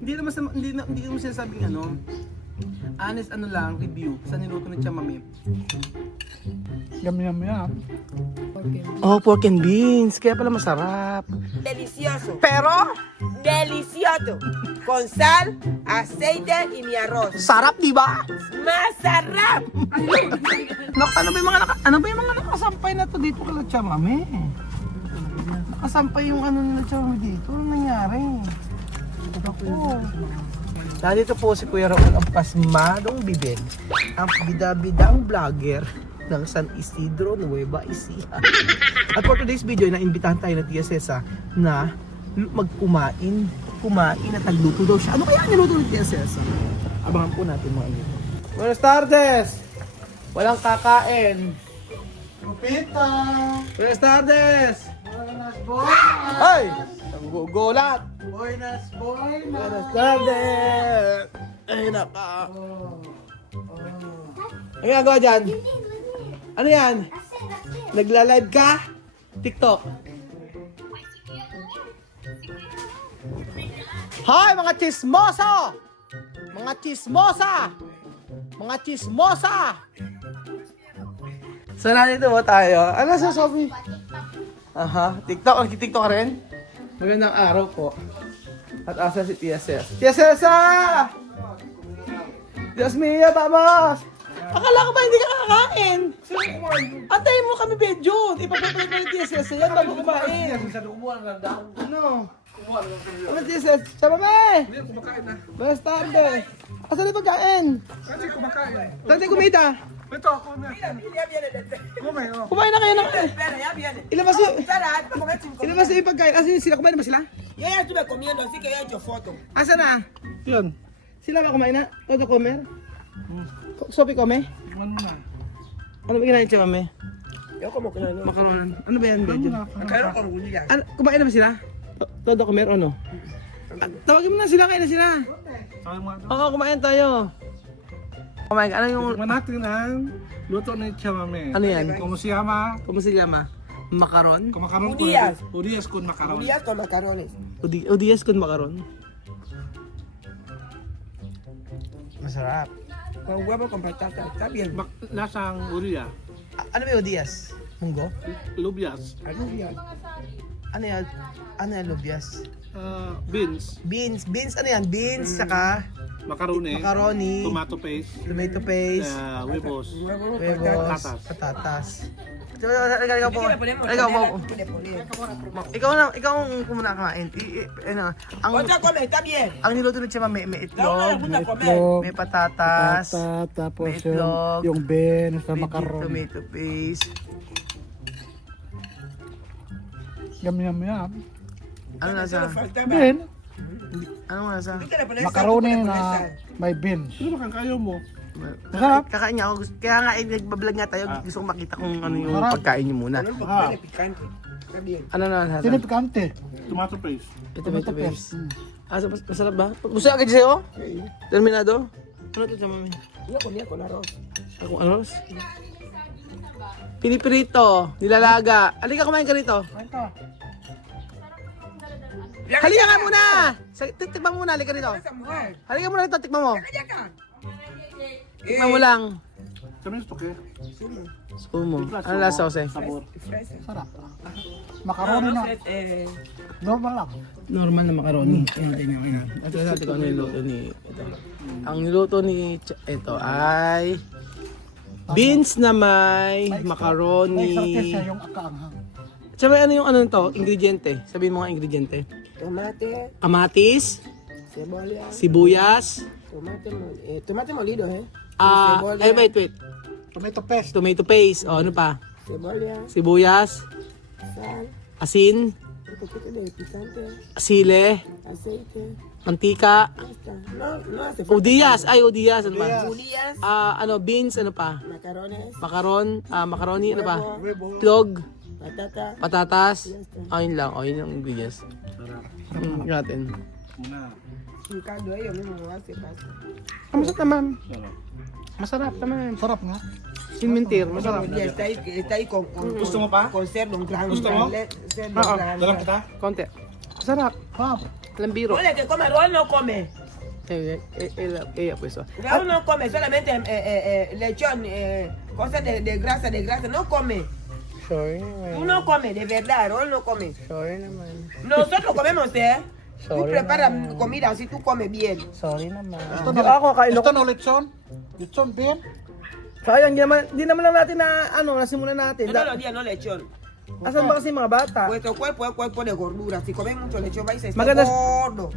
Hindi naman sinasabing ano. Honest ano lang, review sa niluto ni Chamame. Yum. Oh, pork and beans. Kaya pala masarap. Delicioso, Pero, delicioso. Con sal, aceite y mi arroz. sarap, di ba? Masarap. Ano ba yung mga nakasampay na to dito kala Chamame? Nakasampay yung ano nila Chamame dito. Ano nangyari? Ako. Nandito po si Kuya Raul ang pasmadong bibig. Ang bida-bidang vlogger ng San Isidro, Nueva Ecija. At for today's video, naimbitahan tayo ng Tia Cesa na kumain at nagluto daw siya. Ano kaya niluto ng Tia Cesa? Abangan po natin mga ito. Buenas tardes! Walang kakain. Pupita! Buenas tardes! Buenas boy! Ay! Ang gugulat! Buenas boy! Buenas tardes! Ay, naka. Ano ginagawa dyan? Ano yan? Nagla-live ka? TikTok? Hi mga chismoso! Mga chismosa! Mga chismosa! So nandito mo tayo. Ano sa Sophie? Aha, TikTok. Nag-TikTok ka rin? Magandang araw po. At asa si Tia Cesa. Tia Cesa! Dios mío, vamos! Akala ko ba hindi ka kakain? Antayin mo kami, Bedjun. Ipapapalit mo yung Tia Cesa yan bago kumain. Ano? Ano Tia Cesa? Chamame! Hindi, kumakain na. Buenas tardes. Asan yung pagkain? Kasi kumakain. Saan tayo kumita? Ito ako na. Ya viene del Kumain, oh. Kumain na kayo ng... Espera, ya viene. Ilabas yung... Espera, vamos a ver si Ilabas yung pagkain. Asan sila? Kumain na ba sila? Yo ya estuve comiendo, así que ya he hecho foto. Asan na? Yun. Sila ba kumain na? Todo comer? Sophie come? Iwan mo na. Ano ba kinain siya, mami? Yo como que no. Makaroon. Ano ba yan, Bedjun? Acá con gulilla. Ano, kumain na ba sila? Todo comer o no? Tawagin mo na sila, kain na sila. Sabi mo nga. Oo, kumain tayo. Kumain ka. Ano yung... Tingnan natin ang luto ni Chamame. Ano yan? Como se llama? ¿Cómo se llama? Macaron? Kumakaroon ko. Judías. Judías con macaron. Gulillas con macarrones. O días con macaron? Masarap. Con huevo con patata. Está bien. Lasang uria. Ano ba yung días? Munggo? Lubias. Alubias. Ano yan? Ano yan, lubias? Beans. Beans. Beans, ano yan? Beans, saka Macaroni. macaroni, Tomato paste. tomato paste, Huevos. Huevo, huevos, patatas. patatas. Ikaw po. ¿Qué le ponemos? Ikaw po. Canela, ¿qué le ponemos? Ikaw ang kumuna kakain. Ano, Otra come, está bien. ang niluto ng Chema may La una le itlog, gusta comer. may patatas, tapos may itlog, yung beans sa may macaron. tomato paste. Yum. Ano Solo nasa? faltaba. Ben, Ano nasa? Tú que le pones sal, tú macaroni que le pones na sal. may beans. Ano ba kang kayo mo? Masarap. Kakain niya ako. Kaya nga, nagbablog nga tayo. Gusto kong makita kung ano yung Sarap. pagkain niyo muna. Poner un poquito de picante. Está bien. Ano na nasa? Sino pikante? Tomato paste. Ito paste. Masarap ba? Gusto agad sa'yo? Terminado? Ano ito sa mami? Yo comía con arroz. Akong aros? Piniprito, nilalaga. Halika, kumain ka rito. Ito. Halika nga muna! Tikman muna, halika rito. Esa mujer. Halika muna rito, tikman mo. Ven acá. Tikman mo lang. Kami gusto kayo. Sumo. Ano lasa, Jose? Sabor. Fresa. Sarap. Macaroni na. Normal lang. Normal na macaroni. Tingnan. Ito natin kung ano yung luto ni... Ito. Ang niluto ni... Ito ay... Beans na may May macaroni. sartesa yung akaanghang. Tsaka ano yung ano nito? Ingrediente. Sabihin mo nga ingrediente. Tomate, Kamatis, cebolla, sibuyas, tomate molido, wait. Tomato paste. Tomato paste. O ano pa? cebolla, Sibuyas, sal, asin, un poquito de picante, sile, aceite, mantika, pasta. No hace falta. udiyas. Ay, udiyas. Ano pa? Judías, Beans, ano pa? macarrones, Macaroni, ano pa? huevo, Itlog, patata. patatas. Ayun lang. O, yun ang ingredients. Natin. Muna. Un caldo, ellos mismos lo hacen, pasta. Masarap naman. Masarap naman. Sarap nga. Sinmintir, masarap. Ya está ahí con, Gusto mo pa? con cerdo, un gran Gusto mo? cerdo Oo. grande. Dalang kita? Konti. Masarap. Sarap. Lambiro. Ole que come, Raúl no come. Ella pues. Raúl no come, solamente lechón, cosas de grasa, no come. Sorry Tú naman. no comes, de verdad, Raúl no come. Sorry naman. Nosotros comemos, ¿eh? Tú Sorry preparas naman. comida así, tú comes bien. Sorry naman. Ito Di na, ako kakain ito no lechon. Lechon bien. Sayang, di naman lang natin na, nasimulan natin. Todos los días no lechón. Asan ba kasi mga bata? Nuestro cuerpo es cuerpo de gordura. Si comes mucho lechón, vais a estar Maganda- gordo.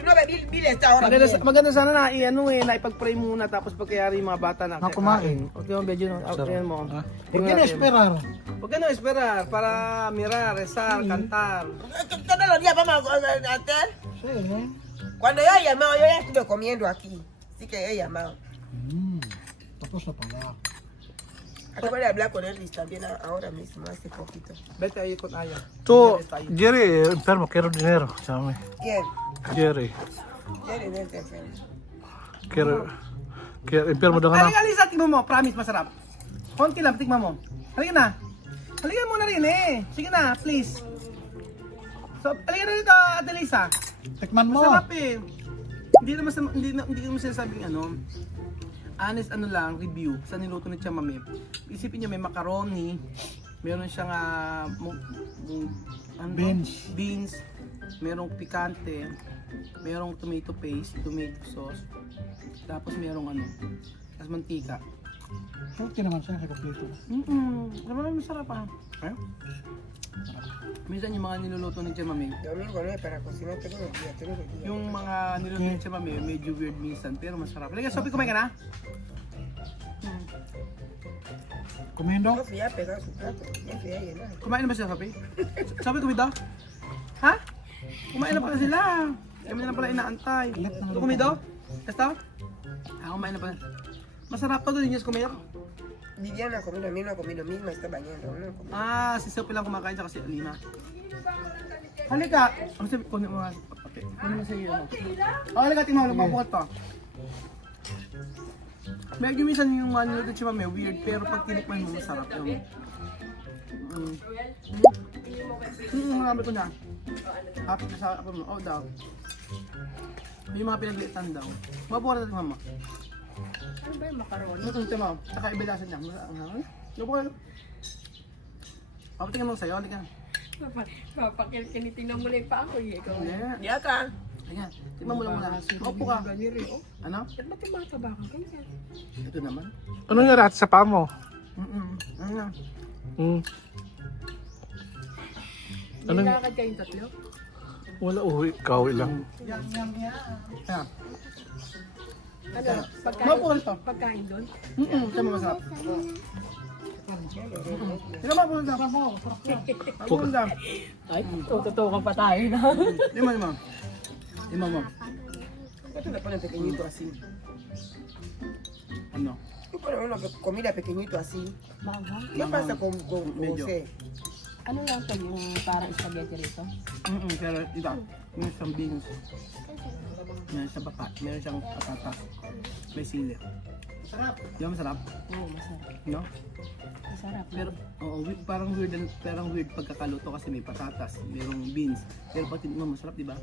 Tú no ves, Bill está ahora bien. Maganda sana na naipag-pray muna tapos pagkayari yung mga bata na Na kumain. Okay, medyo no. Okay mo. ¿Por qué no esperar? ¿Por qué no esperar para mirar, rezar, cantar? Todos los días vamos a hacer. Sí, ¿eh? Cuando yo he llamado, yo ya estuve comiendo aquí. Así que he llamado. Tapos na pala. Acabo de hablar con Elvis también ahora mismo, hace poquito. Vete ahí con Aya. Tú, Jerry, enfermo, quiero dinero. Llame. ¿Quién? Jerry, Jerry no está enfermo. quiero enfermo dengan Halika, Lisa, tingnan mo. Promise, masarap. Konti lang, tingnan mo. Halika na. Halika mo na rin eh. Sige na, please. So, halika na dito, Ate Lisa. Tikman mo. Masarap eh. Hindi naman sinasabing honest lang, review sa niluto ni Chamame. Isipin niyo may macaroni, meron siyang beans, merong pikante, merong tomato paste, tomato sauce, tapos merong tas mantika. Healthy naman siya sa kompleto. Naman masarap eh? Minsan yung mga niluluto ni Chamame, Domingo no es para cocinar todos los días. yung mga niluluto ni Chamame medyo weird minsan pero masarap. Halika, Sophie, kumain ka na? Comiendo. No, ya pegado su plato. Ya fui a llenar. Kumain na ba siya, Sophie? Sophie, kumido? Ha? Kumain na pala sila. Kami na lang pala inaantay. Ito kumido? Ito? Kumain na pala. Masarap to doon yung kumain. Viviana comió lo mismo, comió lo mismo, está bañando. No, comió. Si Sophie lang kumakain siya kasi Alina. Halika! Ano sabi? Kunin mo nga. Kunin mo sa iyo. Halika, tingnan mo. Lumabukot pa. Medyo minsan yung mga niluto siya may weird pero pag tinikman mo masarap yun. Marami ko na. Happy na sa ako mo. Oh daw. May mga pinaglitan daw. Mabukot natin mama. Ano ba yung macaroni? Ito mo. Saka ibilasan niya. Mabukot. Papatingin mo sa'yo. Halika. Papakil-kinitingnan mo lang pa ako eh. Ikaw. Hindi. Ya acá. Halika. Tingnan mo lang muna. Opo ka. Ano? Ba't yung mga tabaka ka yan? Ito naman. Anong nangyari sa paa mo? Ano nga? May lakad kayong tatlo? Wala, uwi. Kawi lang. Kaya. Ano? Mabukot ito. Pagkain doon? Ito mo masarap. Tingnan mo muna. Mabukot lang. Ay, totoo ka pa tayo na. Lima. Lima mo. ¿Por qué tú le pones pequeñito así? Ano? Tú pones una comida pequeñito así. Bawang. ¿Qué pasa con Medio. José? Ano lang ito yung parang spaghetti rito? Pero ito, may isang beans. Meron siyang meron siyang patatas. May sili. Sarap. Di ba masarap? Oo, masarap. No? Masarap. Pero, parang weird pagkakaluto kasi may patatas, merong beans. Pero pag tinikman mo, masarap, di ba?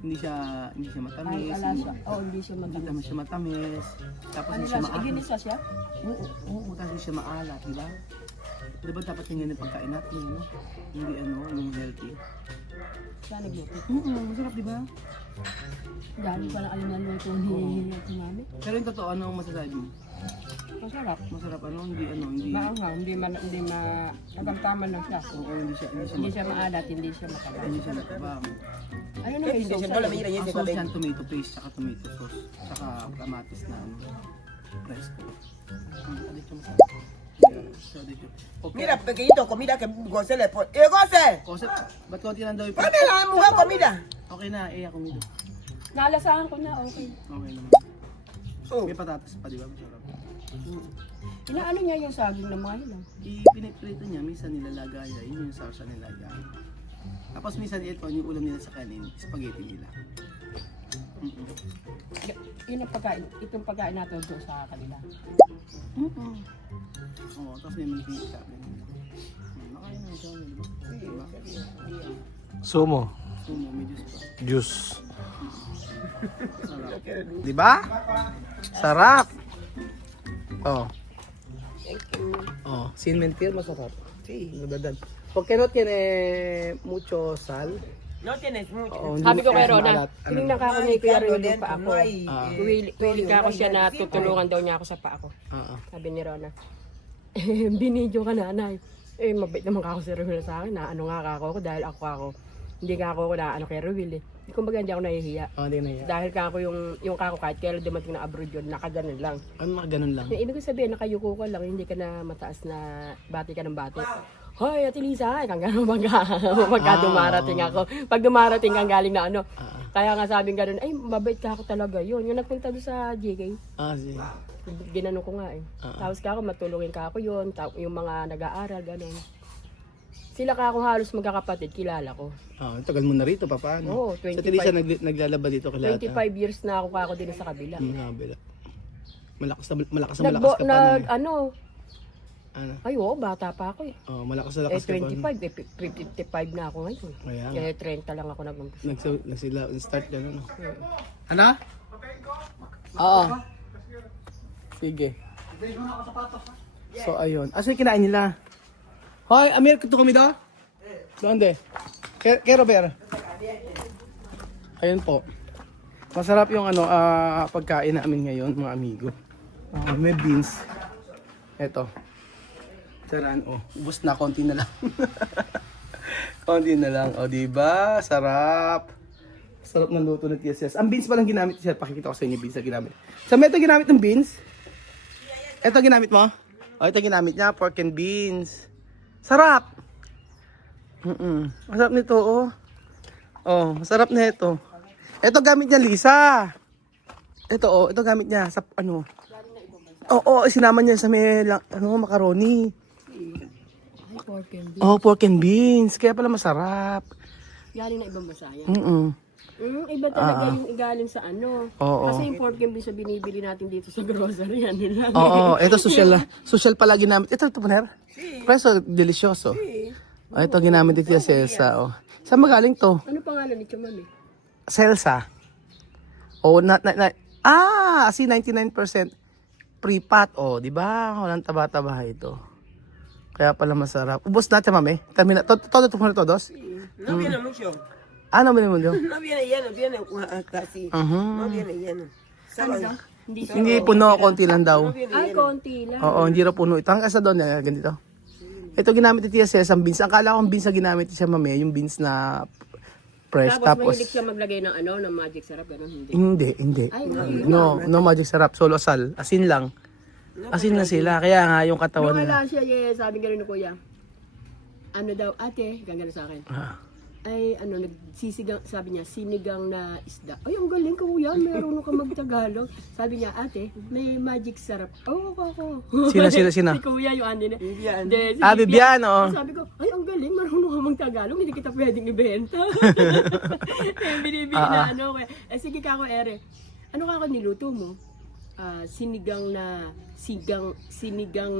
Hindi siya Ay, matamis. alasa. Oo, hindi siya Hindi matamis. naman siya matamis. Tapos Ano hindi siya lang, maalat. ginisa siya? Oo, tapos hindi siya maalat, di ba? Di ba dapat yung pagkain natin, no? Hindi yung healthy. Siya nagluto. Masarap, di ba? Dahil pa lang alam na luto ni mami. Pero yung totoo, ano ang masasabi mo? Masarap. Masarap, hindi. Maanghang, hindi natamtaman lang siya. Oo, Hindi siya maalat, hindi siya makabang. Hindi siya nakabang. Ano na yung Dice, sauce? no la mira y Ang ese sauce cabello. yan, tomato paste, saka tomato sauce, saka kamatis na presto. Dito masarap. Dito. Okay. Mira, pequeñito comida que José le pone. José! Kasi, ba't konti lang daw yung Ponme la mujer comida. Okay na, ako mido. Nalasahan ko na, okay. Okay naman. Oh. May patatas pa, di ba? Masarap. Inaano niya yung saging ng mga hilaw? Piniprito niya, minsan nilalagaya, yun yung sauce na nilagay. Tapos minsan ito, yung ulam nila sa kanin, spaghetti nila. Yun ang pagkain, itong pagkain natin doon sa kanila. Oo, tapos may mantika. Nakain na siya, di ba? Sumo. Juice. Di ba? Sarap. Oh. Thank you. Oh, sin mentir masarap. Sí. Nagdadal. Porque no tiene mucho sal. No tienes mucho. Oo, hindi Sabi ko kay mas Rona, maalat. Ano? tinignan ka ako ni Kuya Ruel yung pa ako. No hay, Willing ka ako siya na tutulungan daw niya ako sa pa ako. Oo. Sabi ni Rona, binidyo ka nanay. Mabait naman ka ako si Ruel sa akin na ano nga ka ako dahil ako. Hindi nga ako na ano kay Ruel eh. Kumbaga hindi ako nahihiya. Oh, hindi na yan. Dahil ka ako yung kako kahit kailan dumating na abroad yun, nakaganon lang. Ano mga ganun lang. Yung ibig ko sabihin, nakayuko ka lang, hindi ka na mataas na bati ka ng bati. Hoy, Ate Lisa, kang gano'n pagka dumarating ako. Pag dumarating kang galing na ano. Kaya nga sabing gano'n, ay, mabait ka ako talaga yun. Yung nagpunta doon sa JK, Ah, sige. ginano ko nga eh. Tapos ka ako, matulungin ka ako yun, yung mga nag-aaral, gano'n. Sila ka ako halos magkakapatid, kilala ko. Oh, tagal mo na rito, paano? Oo, Sa 25. Tilisa naglalaba dito kila 25 years na ako din sa kabila. Kabila. Malakas ka pa. Ano, Ano? ay oo, bata pa ako eh. Oh, malakas ka pa. 25, 55 na ako ngayon. Kaya nga. Kaya 30 lang ako nag-umpisa. Nag-start ka na, no? Ano? Oo. Sige. So, ayun. Asa yung kinain nila? Hoy, Amir, kuto kami daw? Donde? Kay Robert. Ayun po. Masarap yung pagkain namin ngayon, mga amigo. May beans. Eto. Saran, ubos na, konti na lang. Konti na lang, diba? Sarap. Sarap ng luto ng TSS. Ang beans palang ginamit siya. Pakikita ko sa inyo yung beans na ginamit. Sa ito ginamit ng beans? Ito ginamit mo? Ito ginamit niya, pork and beans. Sarap! Masarap nito, masarap na ito. Ito gamit niya, Lisa. Ito, ito gamit niya sa ano. Sinama niya sa may macaroni. Ay, pork and beans. Pork and beans. Kaya pala masarap. Galing na ibang masaya. Iba talaga yung igaling sa ano. Oo. Kasi yung pork and beans na binibili natin dito sa grocery, ano lang. Ito social pala ginamit. Ito, Paner. Preso, delicioso. Ito ginamit dito sa Celsa. Saan magaling to? Ano pangalan ni Chumami? Celsa. Asi 99% pre-pot. Di ba? Walang taba-taba ito. Kaya pala masarap. Ubos natin, mami. Termina. Todo todos? No viene mucho. Ano ba naman yun? No viene lleno, viene casi. No viene lleno. Solo Hindi puno, konti lang daw. Ay, konti lang. Hindi raw puno. Ito hanggang sa doon, ganito. Ito ginamit ni Tia Ces, ang beans. Akala ko ang beans na ginamit siya, mami, yung beans na fresh. Tapos mahilig siya maglagay ng ng magic syrup, gano'n, hindi. Hindi. Ay, No magic syrup, solo asal. Asin lang. Asin na sila, kaya nga yung katawan Nung nila. kailan siya, sabi gano'n ni Kuya, ano daw, ate, gano'n sa akin. Ay, nagsisigang, sabi niya, sinigang na isda. Ay, ang galing ka, Kuya, meron ka magtagalog. Sabi niya, ate, may magic syrup. Ako. Sino? Si Kuya, yung andi na. Si Bibian, oh. Sabi ko, ay, ang galing, marunong ka magtagalog, hindi kita pwedeng ibenta. Kaya binibili na kaya. Sige ka ako, ere. Ano ka ako niluto mo? Sinigang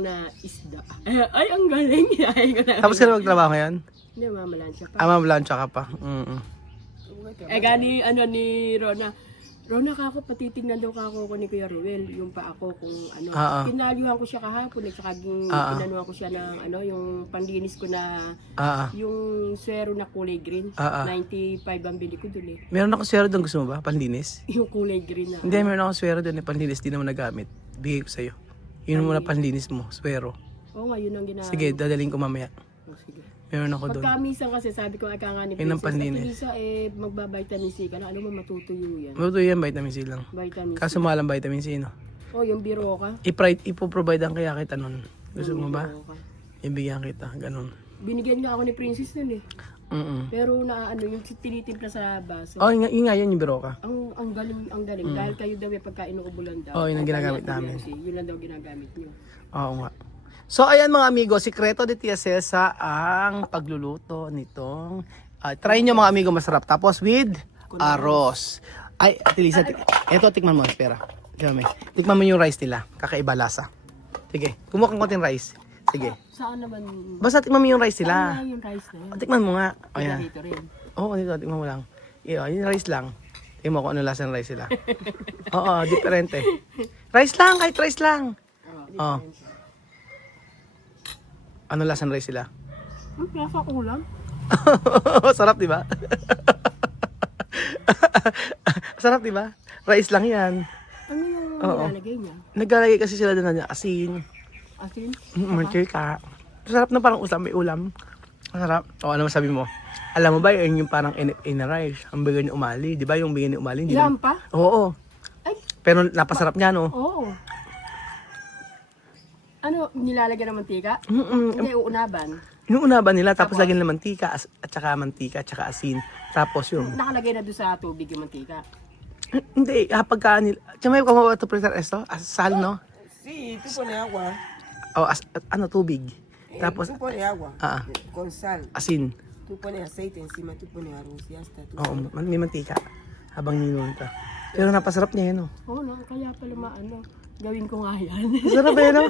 na isda. Ay, ang galing. Tapos ka na magtrabaho ngayon? Hindi, mamalansya pa. Mamalansya ka pa. Gani, ni Rona. Rona ka ako, patitignan daw ka ako ni Kuya Ruel, yung pa ako kung ano. Kinaluhan ko siya kahapon, at saka kinanuhan ko siya ng yung panlinis ko na, yung swero na kulay green. 95 ang bili ko dun eh. Meron ako swero doon, gusto mo ba? Panlinis? Yung kulay green na. Hindi, meron ako swero doon, panlinis, di naman nagamit. Bigay ko sa'yo. Yun muna panlinis mo, swero. Oo nga, yun ang ginagawa. Sige, dadaling ko mamaya. Sige. Meron ako doon. Pagkamisan kasi sabi ko, aka nga ni Yun ang Princess, panlinis. Lisa, magbabitamin C ka na, ano mo matutuyo yan. Luto yan, vitamin C lang. Vitamin C. Kaso mahal ang vitamin C, no? Yung biro ka. Ipoprovide ang kaya kita nun. Gusto mo ba? Biro ka. Ibigyan kita, ganun. Binigyan nga ako ni Princess nun eh. Pero yung tinitimpla sa baso. Yun nga, yun yung biro ka. Ang galing. Dahil kayo daw pagka inuubulan daw. Yun ang ginagamit namin. Yun lang daw ginagamit nyo. Oo nga. So ayan mga amigo, sikreto de Tia Cesa ang pagluluto nitong try nyo mga amigo, masarap. Tapos with arroz. Ay, Ate Lisa, eto tikman mo, espera. Tikman mo yung rice nila, kakaiba lasa. Sige, kumuha kang konting rice. Sige. Saan naman? Basta tikman mo yung rice nila. Yung rice na yan. Tikman mo nga. Ayan. Dito rin. Oo, dito, tingnan mo lang. Yung rice lang. Tingnan mo kung ano lasa ng rice sila. Oo, diferente. Rice lang, kahit rice lang. Oo. Ano lasa ng rice sila? Lasa ulam. Sarap, di ba? Sarap, di ba? Rice lang yan. Ano yung Oo. nilalagay niya? Naglalagay kasi sila doon ng asin, Asin? mantika. Sarap na parang ulam, may ulam. Masarap. O, ano masabi mo? Alam mo ba, yun yung parang in a rice, ang bigay ni Umali. Di ba yung bigay ni Umali? Hindi Yan pa? Oo. Ay. Pero napasarap niya, no? Oo. Ano, nilalagay ng mantika? Mm-mm. Hindi, uunaban. Inuuna ba nila, tapos lagyan ng mantika, at saka mantika, at saka asin. Tapos yung, Nakalagay na doon sa tubig yung mantika. hindi, pagka nila, tsaka may kamawa ito preparar esto, sal, no? Sí, tú pones agua. O, ano, tubig. Tapos, Tú pones agua Ah. con sal. asin. Tú pones aceite encima, tú pones arroz y ya está. Tú Oo, may mantika. Habang ninunan ka. Pero napasarap niya yun, no? Oo, no, kaya pala maano. Gawin ko nga yan. Sarap ba yun, no?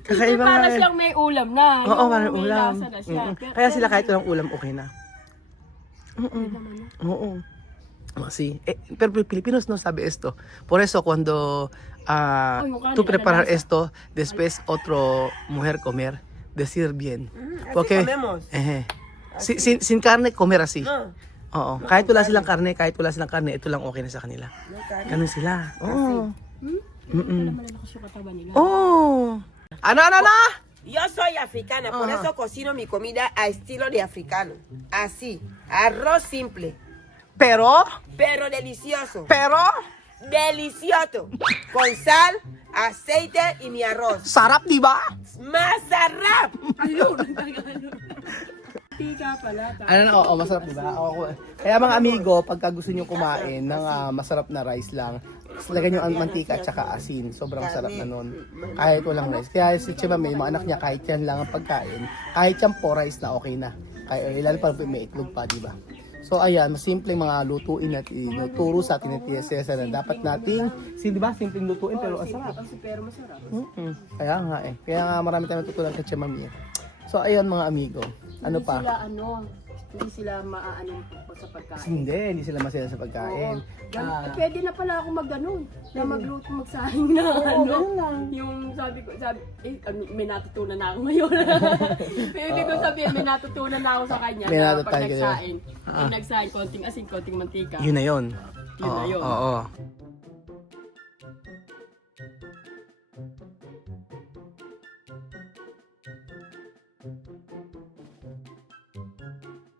Kakaiba nga Para eh. siyang may ulam na. Oo, Yung parang may ulam. lasa na siya. Kaya sila kahit walang ulam, okay na. Okay naman na. Oo. Sí. Pero Filipinos no sabe esto. Por eso cuando yung kanin, tú preparar alalasa. esto, después otro mujer comer, decir bien. Así Porque comemos. sin carne comer así. No, Oo. Kahit wala silang karne, ito lang okay na sa kanila. no carne. Ganun sila. Oo. Kaya malalakas yung katawan nila. Oh. Ano? Yo soy africana, por Ajá. eso cocino mi comida a estilo de africano. Así, arroz simple, Pero, pero delicioso. pero, Delicioso. Con sal, aceite y mi arroz. sarap, di ba? Más sarap. Ayun, tika pala. Ano na, oo, masarap, di ba? Kaya mga amigo, pagka gusto nyo kumain ng masarap na rice lang, lagyan nyo ang mantika at saka asin. Sobrang sarap na nun. Kahit walang rice. Kaya si Chima May, mga anak niya, kahit yan lang ang pagkain, kahit yan po rice na okay na. Kaya lalo pa may itlog pa, di ba? So ayan, mas simpleng mga lutuin at inuturo sa atin ni Tia Cesar na dapat nating, di ba, simpleng lutuin pero ang sarap. Pero masarap. Kaya nga eh. Kaya nga marami tayong natutunan kay Chima May. So ayun mga amigo. Ano pa? Hindi sila maaano sa pagkain. Hindi sila masaya sa pagkain. Pwede na pala ako na magluto, magsahing na yung sabi ko, may natutunan na ako ngayon. Pwede ko sabihin, may natutunan na ako sa kanya May na natutunan pag ka nagsahin, konting asin, konting mantika. Yun na yun. Yun na yun. Oo.